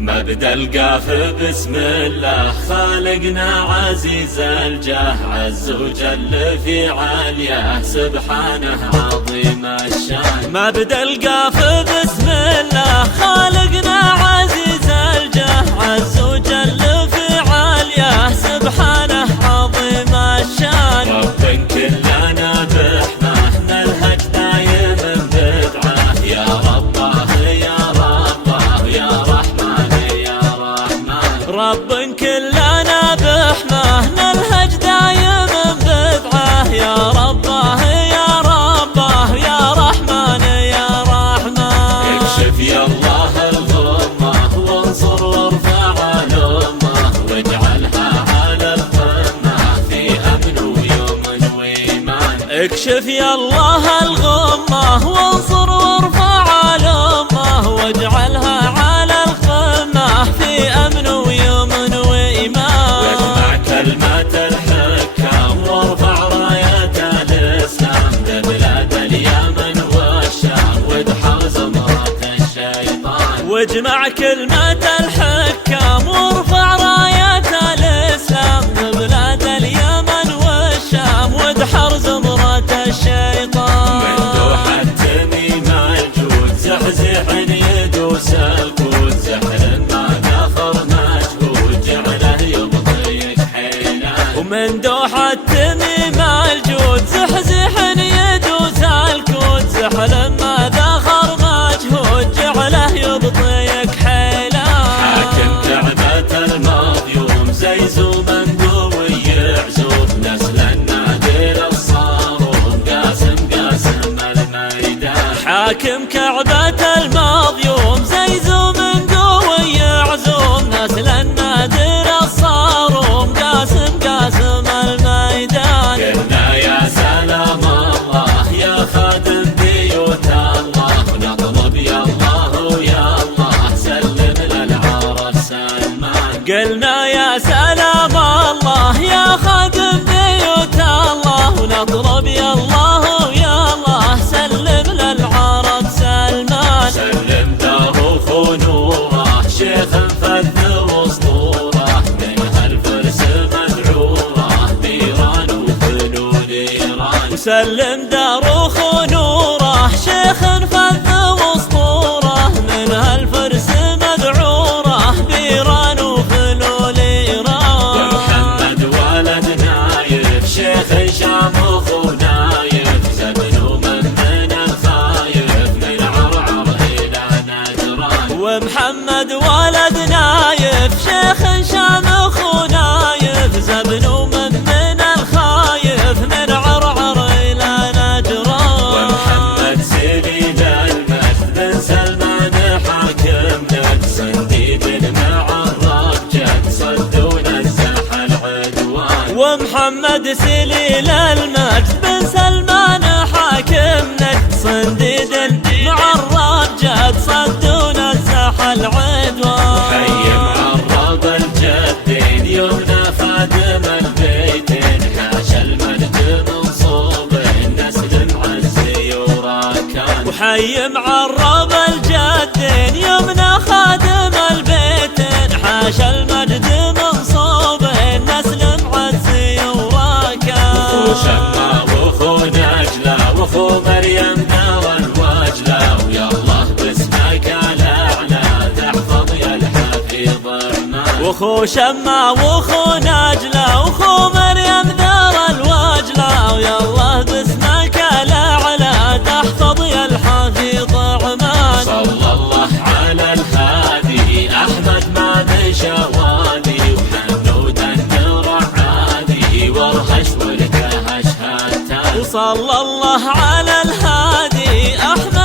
مبدأ القاف بسم الله خالقنا عزيز الجاه، عز وجل في علياه سبحانه عظيم الشان. مبدأ القاف بسم الله خالقنا عزيز الجاه، عز وجل في علياه سبحانه عظيم الشان. رب كلنا بحماه نلهج دايم بدعاه، يا رباه يا رباه يا رحمن يا رحمن. رب كلنا بحماه نلهج دايم بدعاه، يا رباه يا رباه يا رحمن يا رحمن. اكشف يا الله الغمة وانصر وارفع الأمة، واجعلها على القمة في أمن ويمن وإيمان. اكشف يا الله الغمة وانصر وارفع الأمة، واجعلها على القمة في أمن ويمن وإيمان. واجمع كلمة الحكام وارفع راية الإسلام ببلاد اليمن والشام، وادحر زمرة الشيطان. واجمع كلمة الحكام وارفع راية الإسلام ببلاد اليمن والشام، وادحر زمرة الشيطان. من دوح التميم الجود زحزح يدوس الكود، سحر ما دخل مجهود جعله يبطيك حيلان. ومن دوح التميم الجود زحزح يدوس الكود، سحر ما دخل مجهود جعله يبطيك حيلان. حاكم كعبة المظلوم زيزو منقوي يعزوم، نسل النادر الصاروم قاسم قاسم الميدان. حاكم كعبة المظلوم زيزو منقوي يعزوم، نسل النادر الصاروم قاسم قاسم الميدان. قلنا يا سلام الله يا خادم بيوت الله، ونطلب يا الله يا الله سلم للعرب سلمان. قلنا يا سلام الله يا خادم بيوت الله، ونطلب يا الله يا الله سلم للعرب سلمان. سلم داره ونوره شيخ فذ واسطوره، من هالفرس مذعوره بيران وفنون ايران. وسلم داره ونوره شيخ فذ واسطوره، من هالفرس مذعوره بيران وفنون ايران. ومحمد ولد نايف شيخ شام اخو نايف، زبنوا من الخايف من عرعر الى نجران. ومحمد ولد نايف شيخ شام اخو نايف، زبنوا من الخايف من عرعر الى نجران. ومحمد سليل المجد بن سلمان حاكم نجد، صنديد مع الرجال صدوا نزح العدوان. ومحمد سليل المجد بن سلمان حاكم نجد، صنديد مع الرجال صدوا نزح العدوان. حي معرب الجدين يمنى خادم البيتين، حاشا المجد منصوب نسل معزي وراكان. وحي معرب الجدين يمنى خادم البيتين، حاشا المجد منصوب نسل معزي وراكان. وخو شما وخو نجلة وخو مريم نار الوجلة، ويا الله باسمك الاعلى تحفظ يا الحفيظ الرحمن. وخو شما وخو نجلة وخو مريم دار الوجلة، ويا الله باسمك الاعلى تحفظ يا الحفيظ الرحمن. صلى الله على الهادي احمد ما مشى وادي، وحنود النور عادي وارهش والكهش هاتان. وصلى الله على الهادي احمد